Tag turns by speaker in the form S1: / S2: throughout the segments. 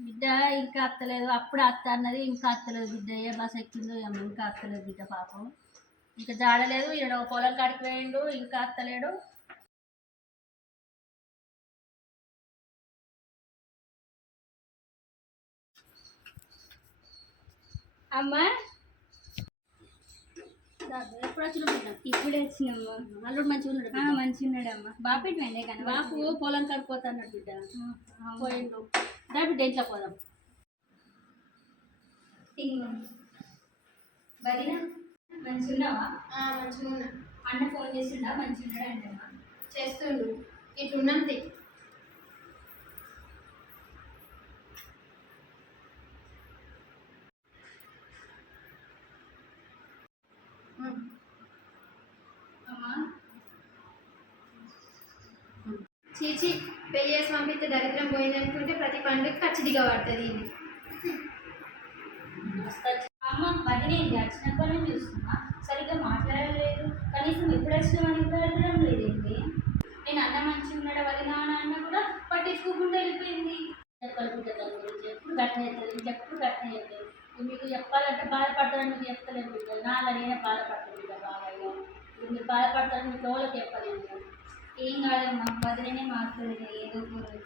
S1: బిడ్డ ఇంకా అత్తలేదు. అప్పుడు అత్త అన్నది ఇంకా అత్తలేదు బిడ్డ. ఏ బస్ ఎక్కిందో ఏమో ఇంకా అత్తలేదు బిడ్డ పాపం. ఇంకా జాడలేదు. ఈడ పొలం కాడికి పోయిండు. ఇంకా అత్తలేడు. అమ్మా. ఎప్పుడు వచ్చిన
S2: ఇప్పుడే వచ్చినమ్మా.
S1: అల్లుడు మంచిగా ఉన్నాడు
S2: మంచిగా ఉన్నాడమ్మా బాపెట్ వెండే కానీ
S1: బాపు పొలం కడిపోతాడు బిడ్డ. పోయిండు. దా బిడ్డ ఇంట్లో పోదాం?
S2: వదినా మంచిగా ఉన్నావా
S3: మంచిగా ఉన్నా
S2: అన్న ఫోన్ చేసిండా? మంచిగా ఉన్నాడు అంటమ్మా
S3: చేస్తుండు. ఇట్లున్నంతే.
S2: అమ్మా.
S3: చీచి. పెళ్ళి చేసి పంపిస్తే దరిద్రం పోయిందనుకుంటే ప్రతి పండుగ ఖచ్చితంగా పడుతుంది ఇది
S2: అమ్మ వదిన ఏంటి వచ్చినప్పటి నుంచి చూస్తున్నా. సరిగ్గా మాట్లాడలేదు. కనీసం ఎప్పుడు వచ్చినామని కూడా అడగడం లేదండి. నేను అన్న మంచిగా ఉన్నాడు వదిన అని అన్న కూడా పట్టించుకోకుండా వెళ్ళిపోయింది.
S1: చెప్పాలి బిడ్డ దాని గురించి? ఎప్పుడు ఘటన అవుతుంది ఎప్పుడు గట్టిన మీకు చెప్పాలంటే బాధపడతారని మీకు చెప్తలేదు బిడ్డ. నాలా నేనే బాధపడతాను బాగా మీరు బాధపడతారని మీకు ఎవరికి చెప్పలేదు
S2: ఏం కాదమ్మా వదిననే మాట్లాడేది ఏదో ఒక రోజు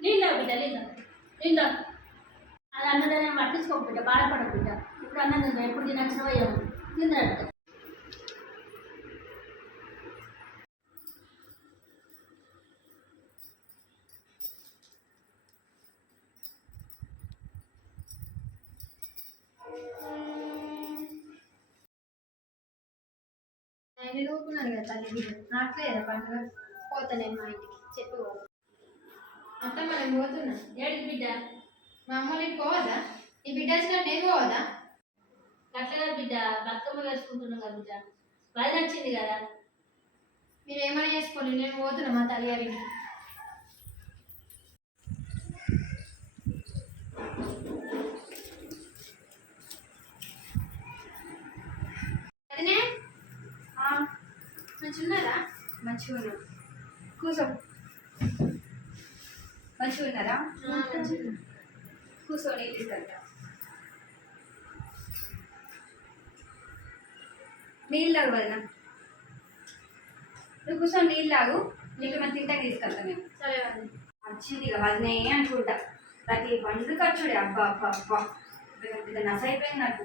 S1: నీళ్ళ బిడ్డ నీళ్ళ నీళ్ళ అది అన్నదాన్ని పట్టించుకోక బిడ్డ బాధపడకు బిడ్డ ఇప్పుడు అన్నది ఎప్పుడు తినచ్చినవో ఏమో
S3: నేను ఊరుకున్నాను కదా తల్లి బిడ్డ రావట్లేదా పండుగ పోతానే మా ఇంటికి. చెప్పు. అంతా మనం పోతున్నాం.
S1: ఏడు బిడ్డ?
S3: మా అమ్మ ఇంటికి పోవద్దా? ఈ బిడ్డ వచ్చినా నేను పోవద్దా?
S1: అట్లా బిడ్డ బతుకమ్మ వేసుకుంటున్నాం కదా బిడ్డ. బాగా వచ్చింది కదా.
S3: మీరు ఏమైనా చేసుకోండి. నేను పోతున్నా మా తల్లి గారికి అదినే మంచిగా ఉన్నారా
S2: మంచిగా ఉన్నాం కూర్చో మంచిగా ఉన్నారా కూర్చో నీళ్ళు తీసుకెళ్తా. నీళ్ళు తాగు వదిన. నువ్వు కూర్చో నీళ్ళు తాగు. నీకు మనం తింటాక తీసుకెళ్తా నేను
S3: సరే
S2: ఇక వదినే అనుకుంటా. ప్రతి పండుగ ఖర్చుడే. అబ్బా అబ్బా అబ్బా. పెద్ద నస అయిపోయింది నాకు.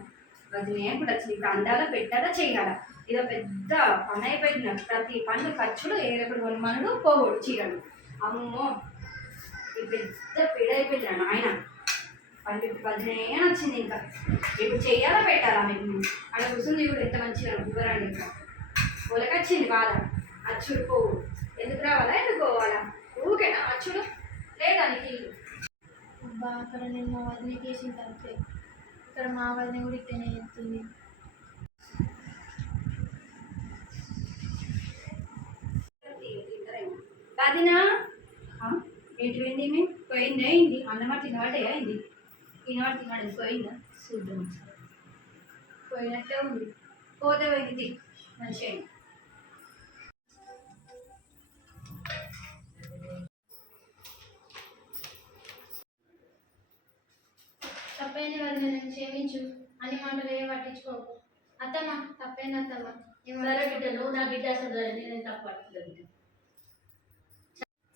S2: వదినే వచ్చింది ఇప్పుడు అందాలా పెట్టాలా చేయాలా ఇదో పెద్ద పని అయిపోయింది నాకు ప్రతి పనులు ఖర్చులు ఏరెప్పుడు కొనుమనుడు పోగొడు చీరలు. అమ్మో! ఈ పెద్ద పీడ అయిపోయింది నా నాయన. పండుగ వదినే వచ్చింది ఇంకా. ఇప్పుడు చెయ్యాలా పెట్టాలా మీకు? అక్కడ కూర్చుంది ఇప్పుడు ఎంత మంచిగా గుబ్బరండి ఇంకా. ఒలకొచ్చింది బాధ. అచ్చుడు పోవు. ఎందుకు రావాలా ఎందుకు పోవాలా? ఊకేనా అచ్చుడు? లేదా నీకు
S3: అబ్బా అక్కడ నేను మా వదిన చేసిన తర్వాత ఇక్కడ మా వదిన కూడా ఇట్టనే చెప్తుంది
S2: వదినా. ఎటు పోయింది ఈమె? పోయింది? అయింది. అన్నమాట తినవాటే అయింది. తినవాడు తినవాడు పోయిందా? చూద్దాం పోయినట్టే ఉంది. పోతే పోయింది మంచి అయింది.
S3: తప్పైంది వదిన నన్ను క్షమించు. అన్ని మాటలు ఏం పట్టించుకోకు. అత్తమ్మ తప్పైంది అత్తమ్మ. ఏమో
S1: సరే బిడ్డ నువ్వు నా బిడ్డ అసలు నేను తప్పు పడుతుంది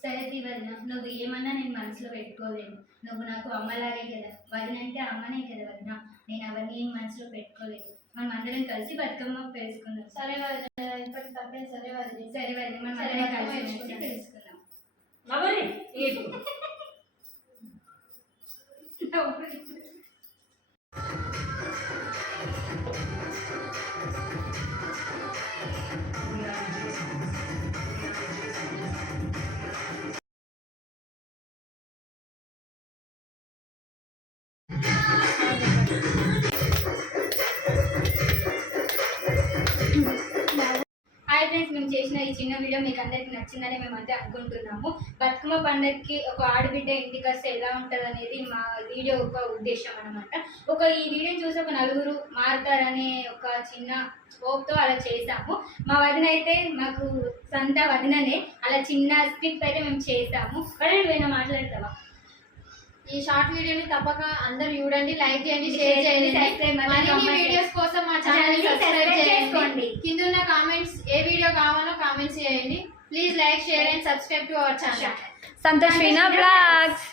S2: సరే తీ వదిన నువ్వు ఏమన్నా నేను మనసులో పెట్టుకోలేను. నువ్వు నాకు అమ్మలాగే కదా వదిన అంటే అమ్మనే కదా వదిన. నేను అవన్నీ ఏం మనసులో పెట్టుకోలేదు. మనం అందరం కలిసి బతుకమ్మ పేర్చుకుందాం
S3: సరే వదిన ఇప్పటికి తప్పేం సరే వదిన.
S2: సరే వదిన మనం అందరం కలిసి. తెలుసుకుందాం హాయ్ ఫ్రెండ్స్ మేము చేసిన
S4: ఈ చిన్న వీడియో మీకు అందరికి నచ్చిందని మేమైతే అనుకుంటున్నాము. బతుకమ్మ పండగకి ఒక ఆడబిడ్డ ఇంటికి వస్తే ఎలా ఉంటుంది అనేది మా వీడియో ఒక ఉద్దేశం అనమాట ఒక ఈ వీడియో చూసి ఒక నలుగురు మారుతారనే ఒక చిన్న హోప్తో అలా చేసాము మా వదిన అయితే మాకు సొంత వదిననే అలా చిన్న స్క్రిప్ట్ అయితే మేము చేసాము కళ్ళు నువ్వేనా మాట్లాడతావా?
S3: ఈ షార్ట్ వీడియోని తప్పక అందరూ చూడండి లైక్ చేయండి షేర్
S4: చేయండి,
S3: మరిన్ని వీడియోస్ కోసం మా
S4: ఛానల్
S3: సబ్స్క్రైబ్
S4: చేసుకోండి.
S3: కింద ఉన్న కామెంట్స్ ఏ వీడియో కావాలో కామెంట్స్ చేయండి. Please like share and subscribe to our channel
S2: Santosh blogs